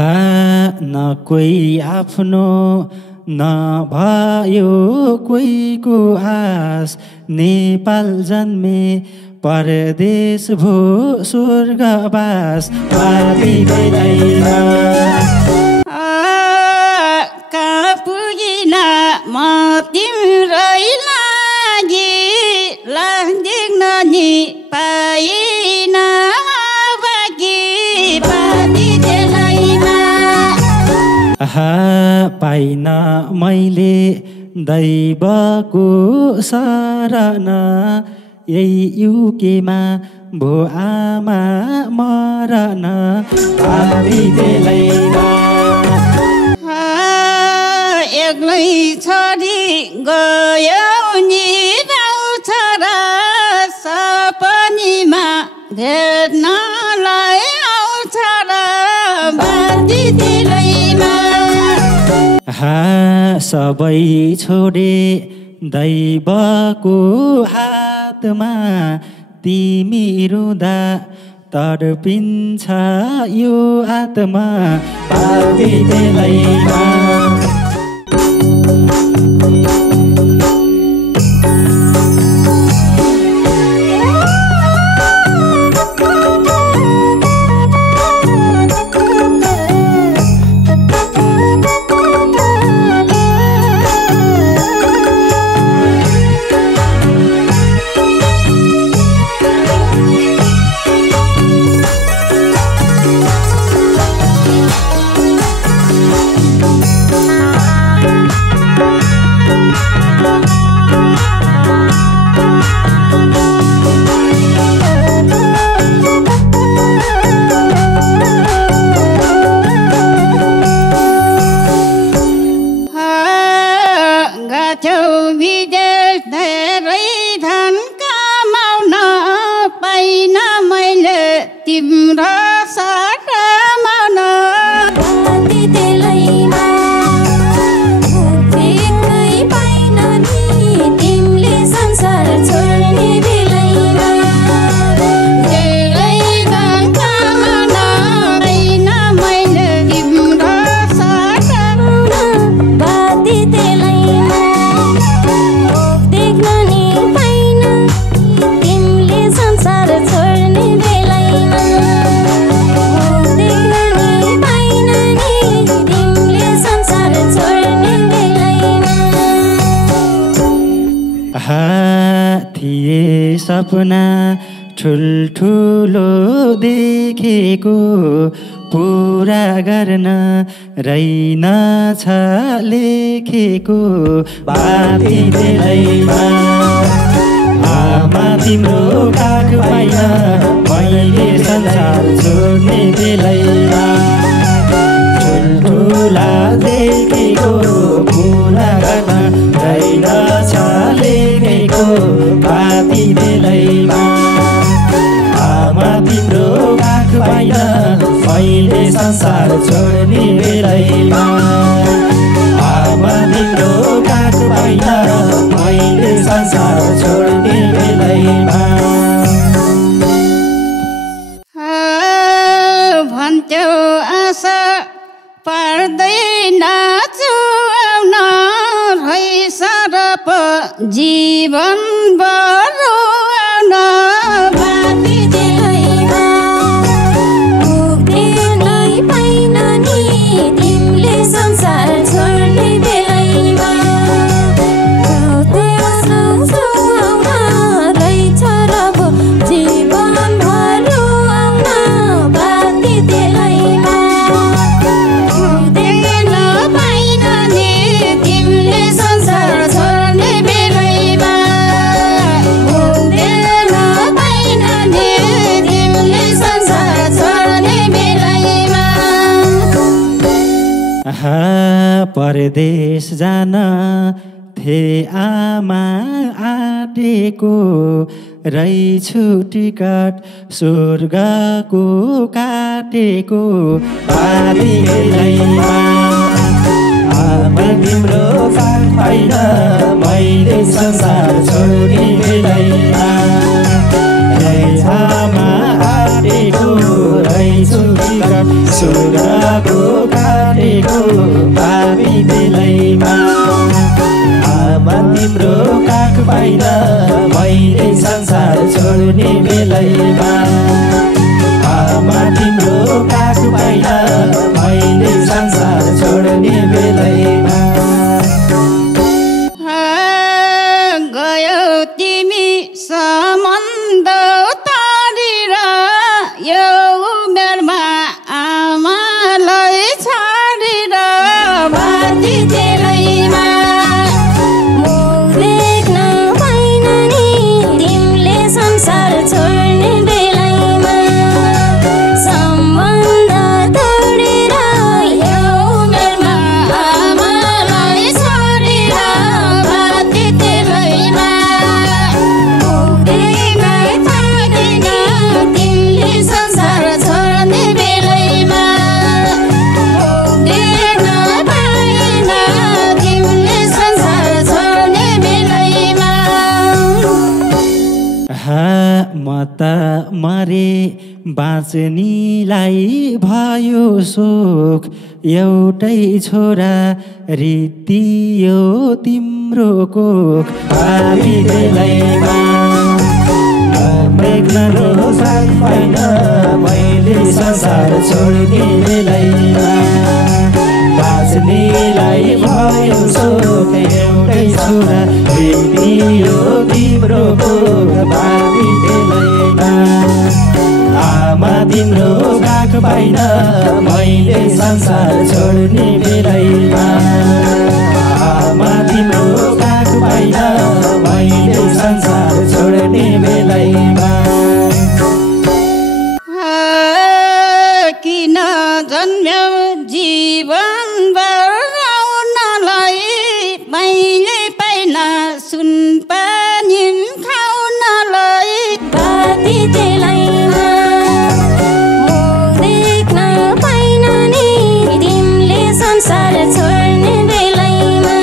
न कोही आफ्नो नभयो कोहीको आस नेपाल जन्मे परदेश भो स्वर्गवास कहाँ पुगिन म तिम्रै लागि देख्न नि पाइन पाइन मैले दैवको शरण यही युकेमा भो आमा मरन एक्लै छोडी गयो नि आउँछ र सपनीमा भेट्नलाई आउँछ र बाँधी दिलैमा सबै छोडे दैवको हातमा तिमी रुँदा तडपिन्छ यो आत्मा बाँधी दिलैमा तिम्रो साथमा बाँधी दिलैमा देख्नै पाइन नि तिमीले संसार छोड्ने बेलैमा धेरै कामना पाइन मैले तिम्रो साथमा बाँधी दिलैमा देख्न नि पाइन तिमीले संसार छोड्ने थिए सपना ठुल्ठुलो देखेको पुरा गर्न रहेनछ लेखेको बाँधी दिलैमा आमा तिम्रो काख पाइन मैले संसार छोड्ने बेलैमा ठुल्ठुला देखेको पुरा गर्न रहेनछ लेखेको बाँधी दिलैमा आमा तिम्रो काख पाइन मैले संसार छोड्ने बेलैमा आमा तिम्रो काख पाइन मैले संसार छोड्ने बेलैमा भन्थ्यौ आशा पर्दैन चुहाउन रहेछ र पो जीवन बरुवाउन बाँधी दिलैमा पुग्नै पाइन नि तिमीले संसार छोड्ने बेलैमा रहेछ र पो जीवन बरुवाउन बाँधी दिलैमा देख्न पाइन नि तिमीले संसार छोड्ने बेलैमा देख्न पाइन नि तिमीले संसार छोड्ने बेलैमा परदेश जान थे आमा आटेको रहेछु टिकट स्वर्गको काटेको बाँधी दिलैमा आमा तिम्रो काख पाइन मैले संसार छोड्ने बेलैमा आमा आटेको रहेछु टिकट स्वर्गको पाइन मैले संसार छोड्ने बेलैमा आमा तिम्रो काख पाइन मैले संसार छोड्ने बेलैमा गयो तिमी सम्बन्ध तारेर यो उमेरमा आमालाई छाडेर बाटी तेलैमा मुख देख्न पाइन नि तिमीले संसार छोड्ने बेलैमा सम्बन्ध तोडेर यो उमेरमा आमालाई छाडेर बाटी तेलैमा मुख देख्न पाइन तिमीले संसार छोड्ने बेलैमा मुख देख्न पाइन तिमीले संसार छोड्ने बेलैमा म त मरे बाँच्नीलाई भयो शोक एउटै छोरा रित्तियो तिम्रो कोख भावी बेलैमा मेघ्न रोसान पाइन मैले संसार छोड्ने बेलैमा बाँच्नीलाई भयो शोक एउटै छोरा रित्तियो तिम्रो कोख भावी बेलैमा आमा तिम्रो काख पाइन मैले संसार छोड्ने बेलैमा आमा तिम्रो काख पाइन मैले संसार छोड्ने बेलैमा किन जन्म्यो जीवनभर आउनलाई मैले पाइन सुन पानी खाउनलाई बाटी तेलैमा मुख देख्न पाइन नि तिमीले संसार छोड्ने बेलैमा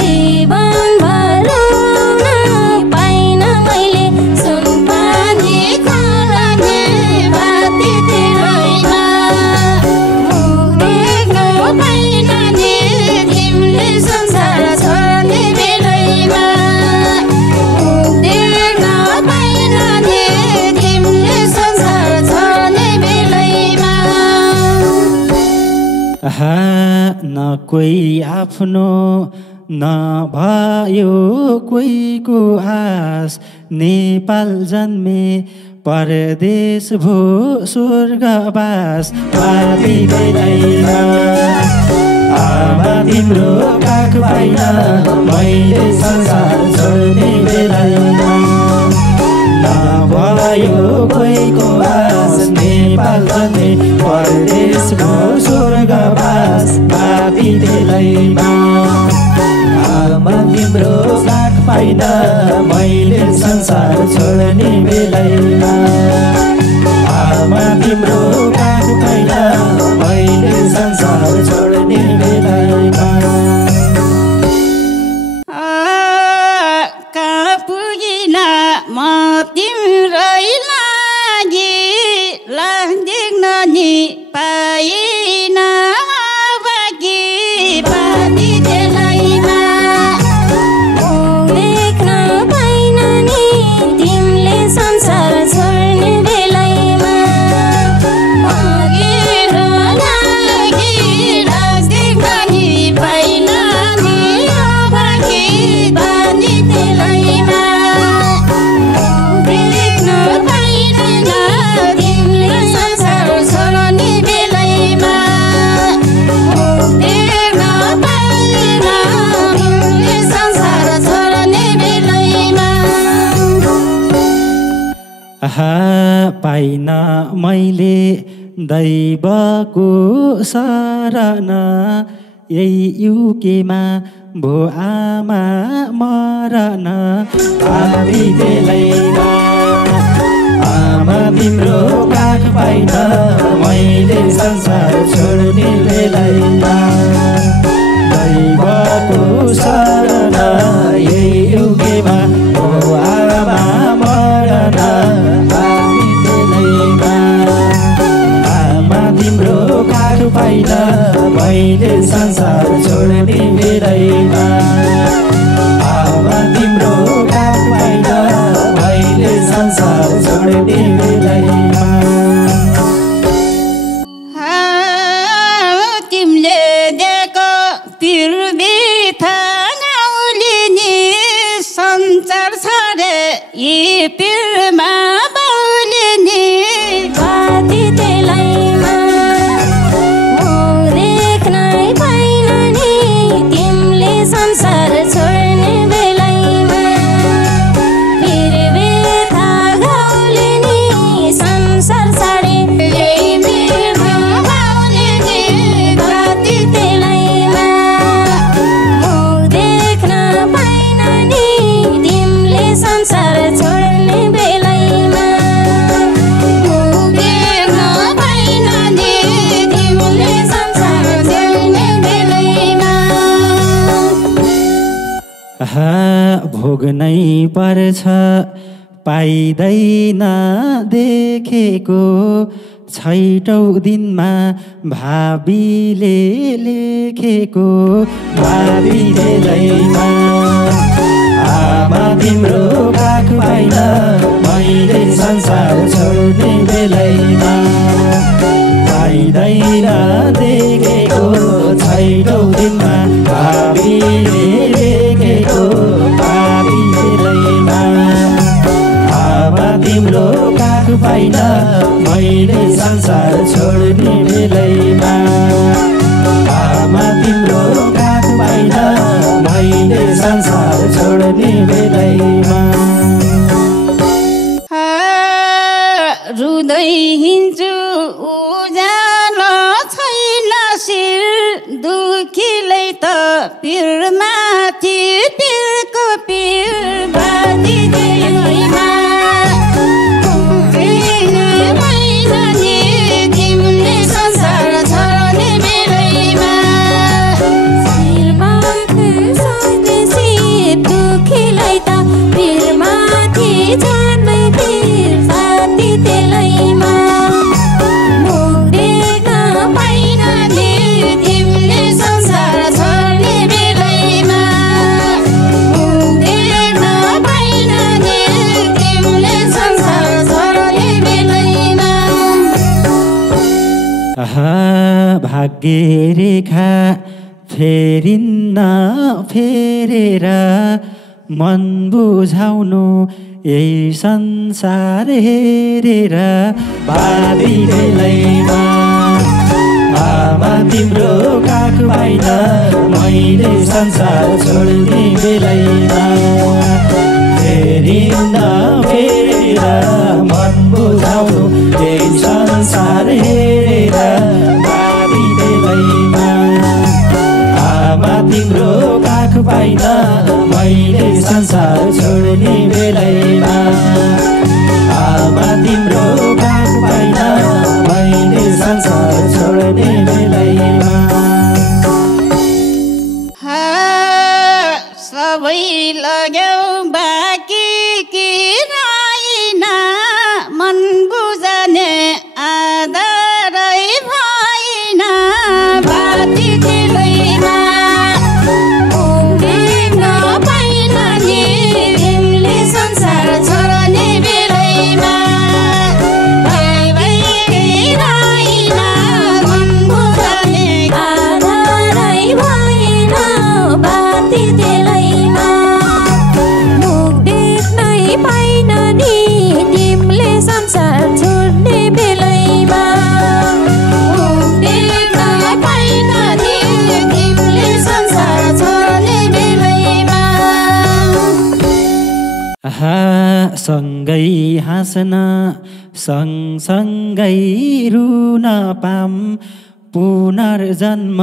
जीवनभर आउन पाइन मैले सुन पानी खाउनलाई बाटी तेलैमा मुख देख्न पाइन नि तिमीले संसार छोड्ने बेलैमा मुख देख्न पाइन नि तिमीले संसार छोड्ने बेलैमा न कोही आफ्नो नभयो कोहीको आस नेपाल जन्मे परदेश भो स्वर्गवास भावी बेलैमा आमा तिम्रो काख पाइन मैले संसार छोड्ने बेलैमा नभयो कोहीको आस नेपाल जन्मे परदेश भो स्वर्गवास भावी बेलैमा आमा तिम्रो काख पाइन मैले संसार छोड्ने बेलैमा आमा तिम्रो काख पाइन मैले संसार छोड्ने बेलैमा कहाँ पुगिन म तिम्रै लागि देख्न नि पाइन बाँकी बाटी तेलैमा मुख देख्न पाइन नि तिमीले संसार छोड्ने बेलैमा अघिल्लो लागि देख्न नि पाइन नि बाँकी बाटी तेलैमा मुख देख्न पाइन तिमीले संसार छोड्ने बेलैमा मुख देख्न पाइन तिमीले संसार छोड्ने बेलैमा पाइन मैले दैवको शरण यही युकेमा भो आमा मरन भावी बेलैमा आमा तिम्रो काख पाइन मैले संसार छोड्ने बेलैमा दैवको शरण यही युकेमा भो आमा मरन भावी बेलैमा आमा तिम्रो काख पाइन मैले संसार छोड्ने बेलैमा आमा तिम्रो काख पाइन मैले संसार छोड्ने बेलैमा तिमीले दिएको पिरबिथा गाउँलिनी संसार छरे यी पिरमा बाउलिनी बाती तेलैमा देख्नै पाइन नि तिमीले संसार छोड्ने बेलैमा पिरबिथा गाउँलिनी संसार छरे संसार छोड्ने बेलैमा देख्न पाइन नि तिमीले संसार छोड्ने बेलैमा भोग्नै पर्छ पाइँदैन देखेको छैटौँ दिनमा भाबीले लेखेको भाबी बेलैमा आमा तिम्रो काख पाइन मैले संसार छोड्ने बेलैमा पाइँदैन देखेको छैटौँ दिनमा भाबीले लेखेको भाबी बेलैमा आमा तिम्रो काख पाइन मैले संसार छोड्ने बेलैमा आमा तिम्रो काख पाइन मैले संसार छोड्ने बेलैमा रुँदै हिँड्छु उज्यालो छैन शिर दुखीलाई त पिरमाथि पिरको पिर बाँधी बेलैमा तिमीले संसार छोड्ने बेलैमा दुखीलाई त पिरमाथि जान्नै पिर साथी तेलैमा देख्न पाइन नि तिमीले संसार छोड्ने बेलैमा देख्न पाइन नि तिमीले संसार छोड्ने बेलैमा भाग्य रेखा फेरिन्न फेरेर मन बुझाउनु यही संसार हेरेर बाबी बेलैमा आमा तिम्रो काख पाइन मैले संसार छोड्ने बेलैमा फेरिन्न फेरेर मन बुझाउनु यही संसार हेरेर बाबी बेलैमा आमा तिम्रो काख पाइन मैले संसार छोड्ने बेलैमा आमा तिम्रो काख पाइन मैले संसार छोड्ने बेलैमा सबै लाग्यौ बाँकी किराइन मन बुझाने आधारै भएन बाती तेलैमा देख्न पाइन नि तिमीले संसार छोड्ने बेलैमा किराइन मन बुझाने आधारै भएन बाती तेलैमा देख्नै पाइन नि तिमीले संसार छोड्ने बेलैमा देख्न पाइन नि तिमीले संसार छोड्ने बेलैमा सँगै हाँस्न सँगसँगै रुन पाम पुनर्जन्म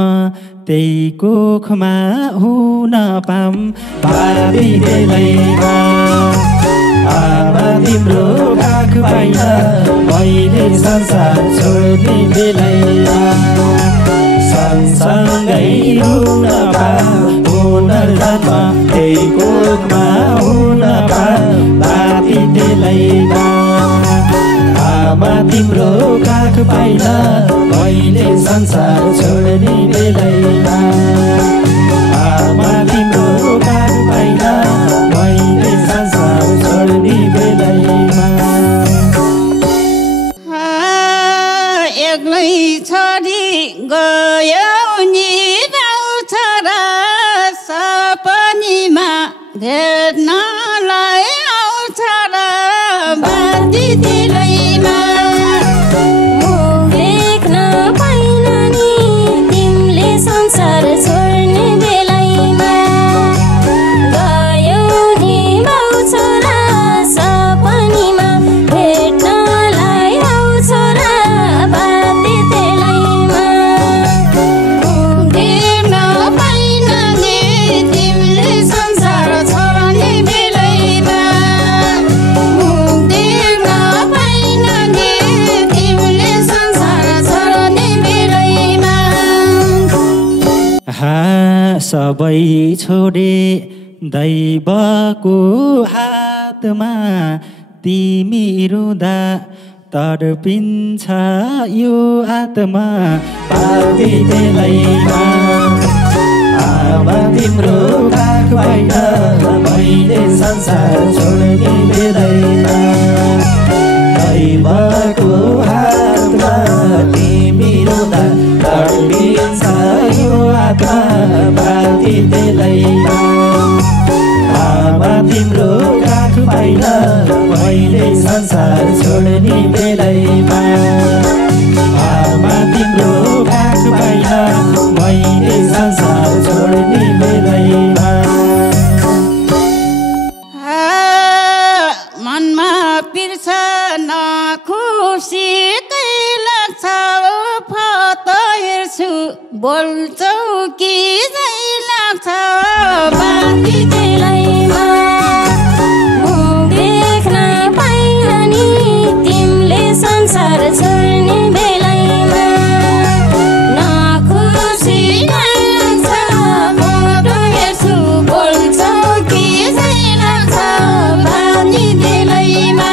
त्यही कोखमा हुन पाम बाबी बेलैमा आमा तिम्रो काख पाइन मैले संसार छोड्ने बेलैमा सँगसँगै रुन पाम पुनर्जन्म त्यही कोखमा हुन पाम बाबी बेलैमा आमा तिम्रो काख पाइन मैले संसार छोड्ने बेलैमा आमा तिम्रो काख पाइन छोरी गयो नि आउँछ र सपनीमा भेट्नलाई आउँछ र बाँधी दिलैमा मुख देख्न पाइन नि तिमीले संसार छोड्ने बेलैमा गयो नि आउँछ र सपनीमा भेट्नलाई आउँछ र बाँधी दिलैमा मुख देख्न पाइन नि तिमीले संसार छोड्ने बेलैमा मुख देख्न पाइन नि तिमीले संसार छोड्ने बेलैमा सबै छोडे दैवको हातमा तिमी रुँदा तडपिन्छ यो आत्मा पार्टी बेलैमा आमा तिम्रो काख होइन मैले संसार छोड्ने बेलैमा दैवको हातमा तिमी रुँदा तडपिन्छ यो आत्मा पार्टी बेलैमा आमा तिम्रो काख होइन मैले संसार छोड्ने बेलैमा आमा तिम्रो काख होइन मैले संसार छोड्ने बेलैमा मनमा पिर्छ नखुसी लाग्छ फत हेर्छु बोल्छौ कि जै लाग्छ बाँधी दिलैमा मुख देख्न पाइन नि तिमीले संसार छोड्ने बेलैमा नखुसी लाग्छ फोटो हेर्छु बोल्छौ कि जै लाग्छ बाँधी दिलैमा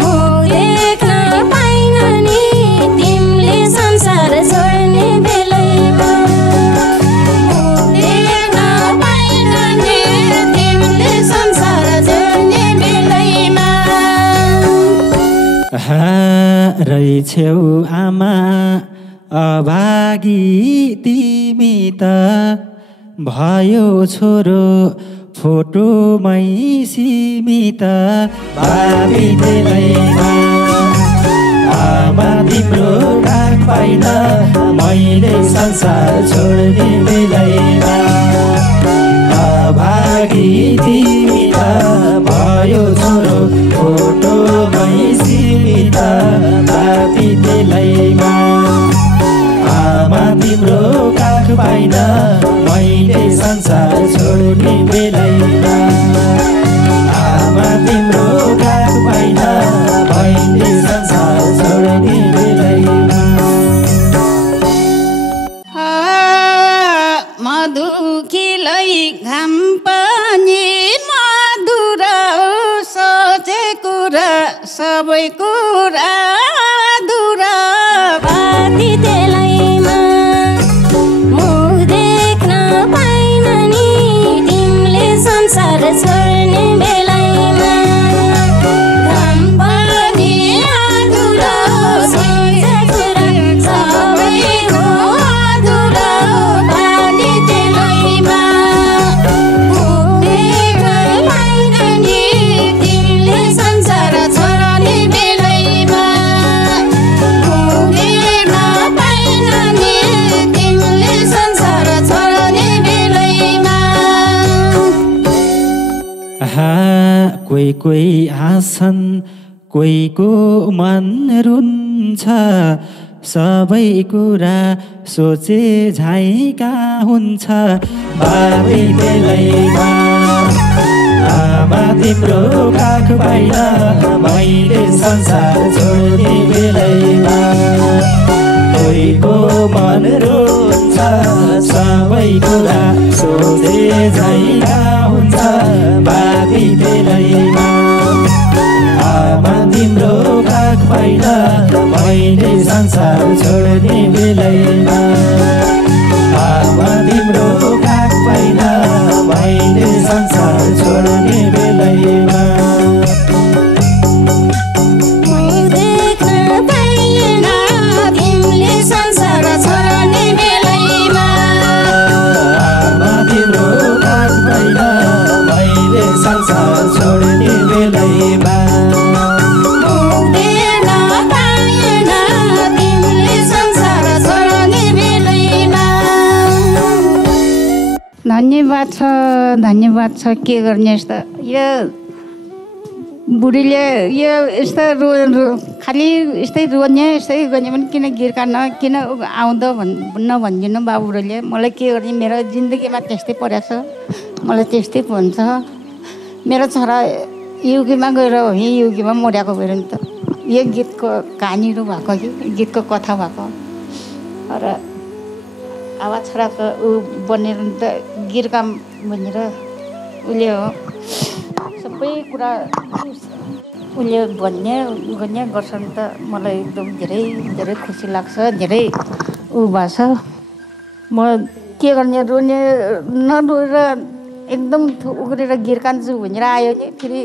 मुख देख्न पाइन नि तिमीले संसार छोड्ने बेलैमा मुख देख्न पाइन नि तिमीले संसार छोड्ने बेलैमा रहेछौ आमा अभागी तिमी त भयो छोरो फोटोमै सीमित बाबी बेलैमा आमा तिम्रो काख पाइन मैले संसार छोड्ने बेलैमा अभागी तिमी त भयो छोरो फोटोमै सीमित बाबी बेलैमा आमा तिम्रो काख पाइन मैले संसार छोड्ने बेलैमा आमा तिम्रो काख पाइन मैले संसार छोड्ने बेलैमा मधुकीलाई घाम पनि मधुर सोचे कुरा सबै कुरा अधुरा बाँधी दिलैमा मुख देख्न पाइन नि तिमीले संसार छोड्ने बेलैमा घाम पनि अधुरा सोचे कुरा सबैको अधुरा बाँधी दिलैमा मुख देख्न पाइन नि तिमीले संसार छोड्ने बेलैमा मुख देख्न पाइन नि तिमीले संसार छोड्ने बेलैमा कोही कोही हाँस्छन् कोहीको मन रुन्छ सबै कुरा सोचे झाइका हुन्छ बाबी बेलैमा आमा तिम्रो काख पाइन मैले संसार छोड्ने बेलैमा कोहीको मन रुन्छ सबै कुरा सोचे झैका हुन्छ बाबी बेलैमा आमा तिम्रो काख पाइन मैले संसार छोड्ने बेलैमा आमा तिम्रो काख पाइन मैले संसार छोड्ने बेलैमा मुख देख्न पाइन धन्यवाद छ के गर्ने यस्तो यो बुढीले यो यस्तो खालि यस्तै रोज्ने यस्तै गर्ने पनि किन गिर्कान किन आउँदो नभनिदिनु बाबुहरूले मलाई के गर्ने मेरो जिन्दगीमा त्यस्तै परेको छ मलाई त्यस्तै हुन्छ मेरो छोरा युगीमा गएर हो युगीमा मर्याएको गएर नि त यो गीतको कहानीहरू भएको कि गीतको कथा भएको र आवाज छोराको ऊ बनेर त गिर्का भनेर उसले हो सबै कुरा उसले भन्ने गर्ने गर्छन् त मलाई एकदम धेरै धेरै खुसी लाग्छ धेरै ऊ भएको छ म के गर्ने रोने नरोएर एकदम उग्रेर गिर्कान्छु भनेर आयो नि फेरि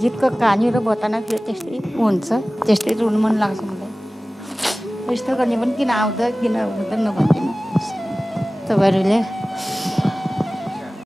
गीतको कहानीहरू बताना फेरि त्यस्तै हुन्छ त्यस्तै रुनु मन लाग्छ मलाई यस्तो गर्ने पनि किन आउँदा किन हुँदैन नभनिदिनु तपाईँहरूले